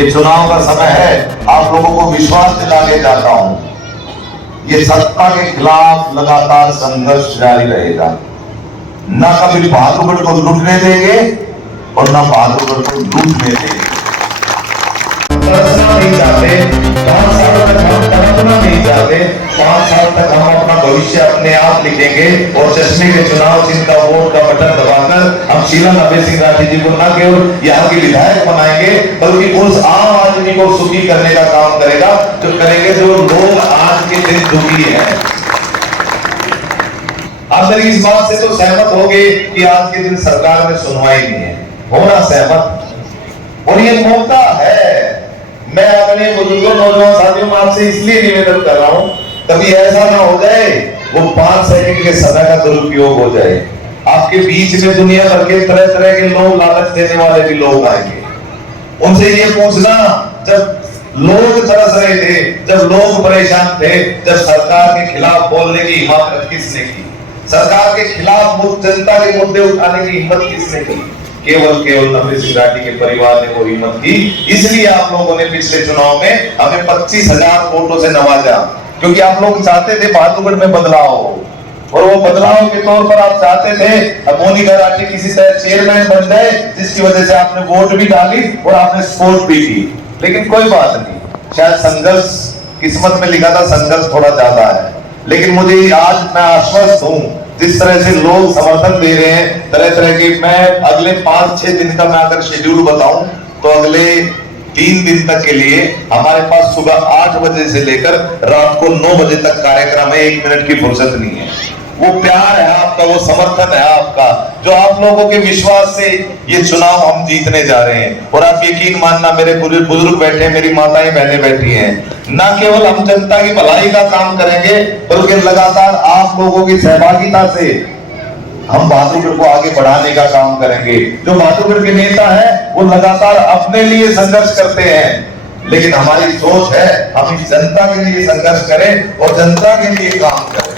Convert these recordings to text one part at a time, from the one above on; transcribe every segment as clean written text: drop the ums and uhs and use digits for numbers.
ये चुनाव का समय है, आप लोगों को विश्वास दिला के जाता हूं, ये सत्ता के खिलाफ लगातार संघर्ष जारी रहेगा। न कभी बहादुरगढ़ को लूटने देंगे और न बहादुरगढ़ को लूटने देंगे। तरसना नहीं चाहते, 5 साल तक हम तड़पना नहीं चाहते, 5 साल तक हम अपना भविष्य अपने आप लिखेंगे और चश्मे के चुनाव चिन्ह का वोट का बटन दबाकर हम शीला नभे सिंह राठी जी को न केवल यहाँ की विधायक बनाएंगे बल्कि उस आम आदमी को सुखी करने का काम करेगा जो करेंगे जो लोग आज के दिन दुखी हैं। आप मेरी इस बात से तो सहमत होंगे कि आज के दिन सरकार में सुनवाई नहीं है, होना सहमत, और ये मौका है। मैं अपने बुजुर्गों नौजवान साथियों में आपसे इसलिए निवेदन कर रहा हूं, कभी ऐसा ना हो जाए वो 5 सेकंड के समय का दुरुपयोग हो जाए। आपके बीच में दुनिया भर के तरह तरह के लोग, लालच देने वाले भी लोग आएंगे। उनसे ये पूछना, जब लोग तरस रहे थे, जब लोग परेशान थे, जब सरकार के खिलाफ बोलने की हिम्मत किसने की? सरकार के खिलाफ जनता के मुद्दे उठाने की हिम्मत किसने की? केवल नभे सिंह राठी के परिवार ने वो हिम्मत की। इसलिए आप लोगों ने पिछले चुनाव में हमें 25,000 वोटों से नवाजा, क्योंकि आप लोग चाहते थे बहादुरगढ़ में बदलाव हो, और वो बदलाव के तौर पर आप चाहते थे मोनिका राठी किसी तरह चेयरमैन बन जाए, जिसकी वजह से आपने वोट भी डाली और आपने सपोर्ट भी की। लेकिन कोई बात नहीं, शायद संघर्ष किस्मत में लिखा था, संघर्ष थोड़ा ज्यादा है। लेकिन मुझे आज मैं आश्वस्त हूं, जिस तरह से लोग समर्थन दे रहे हैं तरह तरह के, मैं अगले 5-6 दिन का मैं अगर शेड्यूल बताऊं तो अगले 3 दिन तक के लिए हमारे पास सुबह 8 बजे से लेकर रात को 9 बजे तक कार्यक्रम है। 1 मिनट की फुर्सत नहीं है। वो प्यार है आपका, वो समर्थन है आपका, जो आप लोगों के विश्वास से ये चुनाव हम जीतने जा रहे हैं। और आप यकीन मानना, मेरे बुजुर्ग बैठे, मेरी माताएं बहनें बैठी हैं, न केवल हम जनता की भलाई का काम करेंगे बल्कि लगातार आप लोगों की सहभागिता से हम बहादुरगढ़ को आगे बढ़ाने का काम करेंगे। जो बहादुरगढ़ के नेता हैं वो लगातार अपने लिए संघर्ष करते हैं, लेकिन हमारी सोच है हम इस जनता के लिए संघर्ष करें और जनता के लिए काम करें।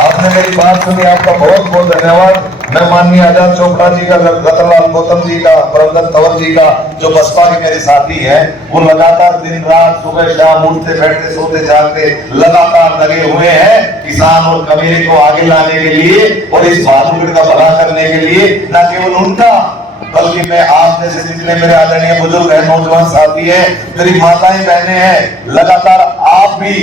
आपने मेरी बात सुनी, आपका बहुत बहुत धन्यवाद। मैं माननीय आजाद चोपड़ा जी का, रतनलाल गौतम जी का, परमदत्त तंवर जी का, जो बसपा के मेरे साथी हैं, वो लगातार दिन रात सुबह शाम उठते बैठते सोते जागते लगातार लगे हुए हैं किसान और कबीले को आगे लाने के लिए और इस बहादुरगढ़ का भला करने के लिए। न केवल उनका बल्कि मैं आप जैसे जितने मेरे आदरणीय बुजुर्ग हैं, नौजवान साथी हैं, मेरी माताएं बहनें हैं, लगातार आप भी,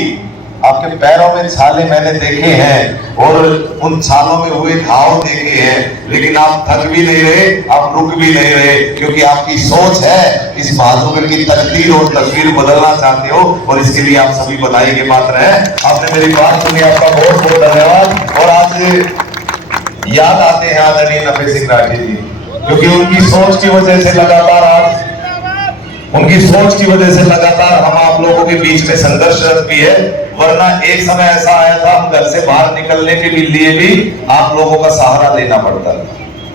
आपके पैरों में छाले मैंने देखे हैं और उन छालों में हुए घाव देखे हैं, लेकिन आप थक भी नहीं रहे, आप रुक भी नहीं रहे, क्योंकि आपकी सोच है इस बहादुरगढ़ की तकदीर और तस्वीर बदलना चाहते हो, और इसके लिए आप सभी बधाई के पात्र हैं। आपने मेरी बात सुनी, आपका बहुत बहुत धन्यवाद। और आज याद आते हैं आदरणीय नभे सिंह राठी जी, क्योंकि उनकी सोच की वजह से लगातार हम आप लोगों के बीच में संघर्षरत भी है। वरना एक समय ऐसा आया था, हम घर से बाहर निकलने के लिए भी आप लोगों का सहारा लेना पड़ता है,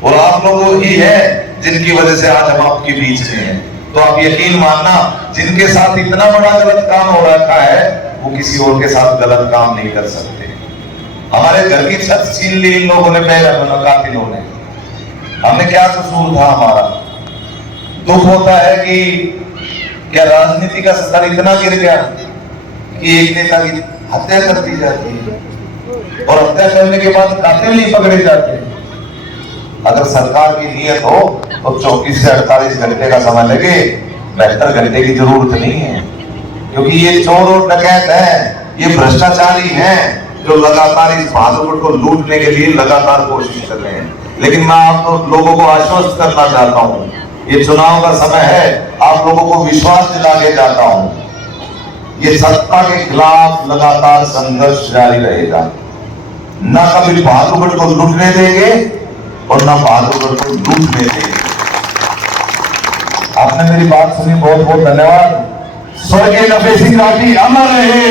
और आप लोगों ही है जिनकी वजह से आज हम आपके बीच में हैं। तो आप यकीन मानना, जिनके साथ इतना बड़ा गलत काम हो रखा है वो किसी और के साथ गलत काम नहीं कर सकते। हमारे घर की छत छीन ली इन लोगों ने, कातिलों ने। हमने क्या कसूर था हमारा? दुख होता है कि क्या राजनीति का स्तर इतना गिर गया कि एक नेता की हत्या कर दी जाती है और हत्या करने के बाद कातिल नहीं पकड़े जाते। अगर सरकार की नीयत हो तो 24 से 48 घंटे का समय लगे, 72 घंटे की जरूरत नहीं है, क्योंकि ये चोर और डकैत हैं, ये भ्रष्टाचारी हैं जो लगातार इस बहादुरगढ़ को लूटने के लिए लगातार कोशिश कर रहे हैं। लेकिन मैं आप लोगों को आश्वस्त करना चाहता हूँ, ये चुनाव का समय है, आप लोगों को विश्वास दिला के जाता हूं, ये सत्ता के खिलाफ लगातार संघर्ष जारी रहेगा। न कभी बहादुरगढ़ को लूटने देंगे और न बहादुरगढ़ को लूटने देंगे। आपने मेरी बात सुनी, बहुत बहुत धन्यवाद। स्वर्गीय नभे सिंह राठी अमर रहे।